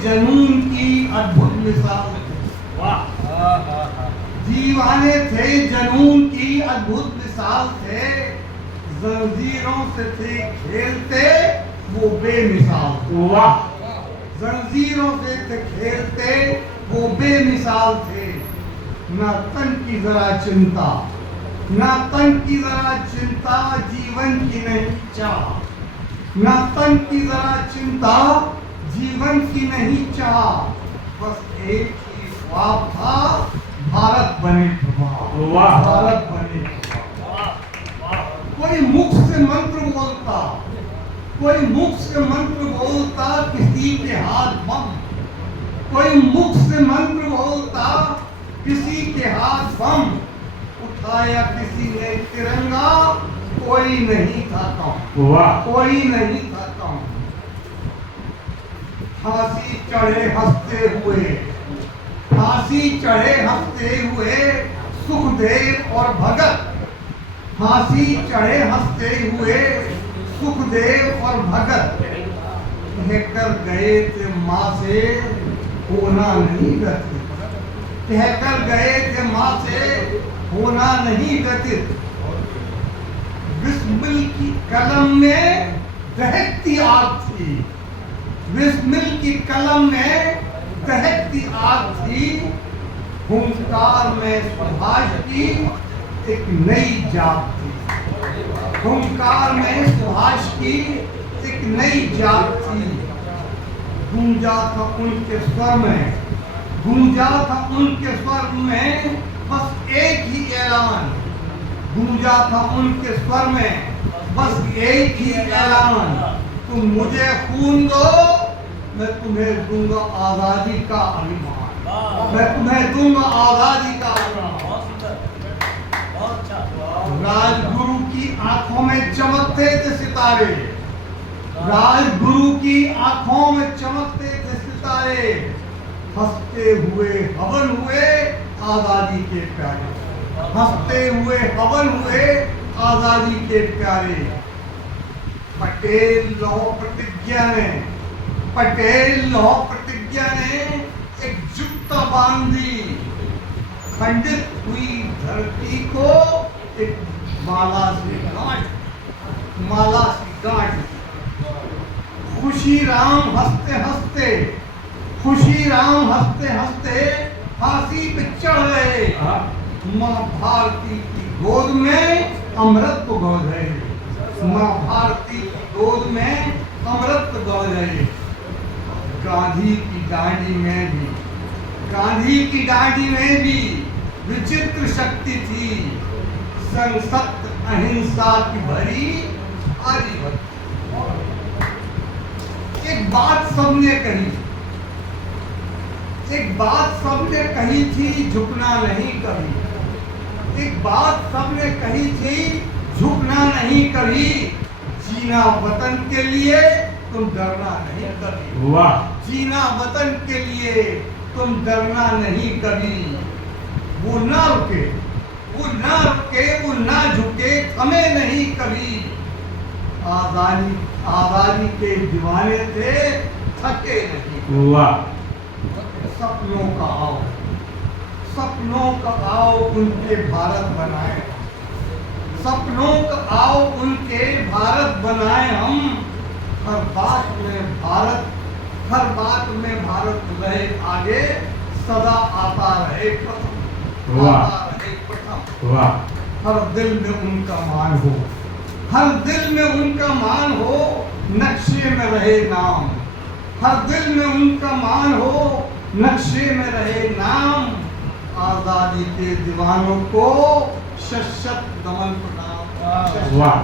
जनून की अद्भुत मिसाल थे। वाह। दीवाने थे, जनून की अद्भुत मिसाल थे। जंजीरों से थे खेलते, वो बेमिसाल थे। वाह। जंजीरों से थे खेलते, वो बेमिसाल थे। ना तन की जरा चिंता, ना तन की जरा चिंता, जीवन की नहीं चाह। ना तन की जरा चिंता, जीवन की नहीं चाह। बस एक ही ख्वाब था, भारत बने प्रभा। वाह। भारत बने प्रभा। कोई मुख से मंत्र बोलता, कोई मुख से मंत्र बोलता, किसी के हाथ बम। कोई मुख से मंत्र बोलता, किसी के हाथ बम। उठाया किसी ने तिरंगा, कोई नहीं था कम। वाह। कोई नहीं था कम। फांसी चढ़े हंसते हुए, फांसी चढ़े हंसते हुए सुखदेव और भगत। फांसी चढ़े हंसते हुए सुखदेव और भगत। कहकर गए थे माँ से होना नहीं गति। कहकर गए थे माँ से होना नहीं गति। बिस्मिल की कलम में दहकती आग थी। बिस्मिल की कलम में दहकती आग थी। हुंकार में सुभाष की एक नई जाग थी। हुंकार में सुभाष की एक नई जाग थी। गूंजा था उनके स्वर में, गूंजा था उनके स्वर में बस एक ही ऐलान। गूंजा था उनके स्वर में बस एक ही ऐलान। तुम मुझे खून दो, मैं तुम्हें दूंगा आजादी का अभिमान। मैं तुम्हें दूंगा आजादी का अभिमान। राजगुरु की आंखों में चमकते थे सितारे। राजगुरु की आंखों में चमकते थे सितारे। हंसते हुए हवन हुए आजादी के प्यारे। हंसते हुए हवन हुए आजादी के प्यारे। पटेल लौह प्रतिज्ञा ने, पटेल लौह प्रतिज्ञा ने एकजुटता बांधी। खंडित हुई धरती को एक माला से गांठ, माला से गांठ। खुशी राम हंसते हंसते, खुशी राम हंसते हंसते फांसी पे चढ़ गए। माँ भारती की गोद में अमृत को गौ गए। माँ भारती की गोद में अमृत को गौ गए। गांधी की डांडी में भी, गांधी की डांडी में भी विचित्र शक्ति थी। संग सत्य अहिंसा की भरी आर्यभट्ट। एक बात सबने कही, एक बात सबने कही थी, झुकना नहीं कभी। एक बात सबने कही थी, झुकना नहीं कभी। जीना वतन के लिए, तुम डरना नहीं कभी। वाह। जीना वतन के लिए, तुम डरना नहीं कभी। वो ना रुके, वो ना रुके, वो ना झुके, थमे नहीं कभी। आजादी, आजादी के दीवाने थे, थके नहीं। वाह। सपनों का आओ, सपनों का आओ उनके भारत बनाए। सपनों का आओ उनके भारत बनाए हम। हर बात में भारत, हर बात में भारत रहे आगे, सदा आता रहे प्रथम। वाह। आता रहे प्रथम। वाह। हर दिल में उनका मान हो, हर दिल में उनका मान हो, नक्शे में रहे नाम। हर दिल में उनका मान हो, नक्शे में रहे नाम। आजादी के दीवानों को शत शत नमन प्रणाम। वाह।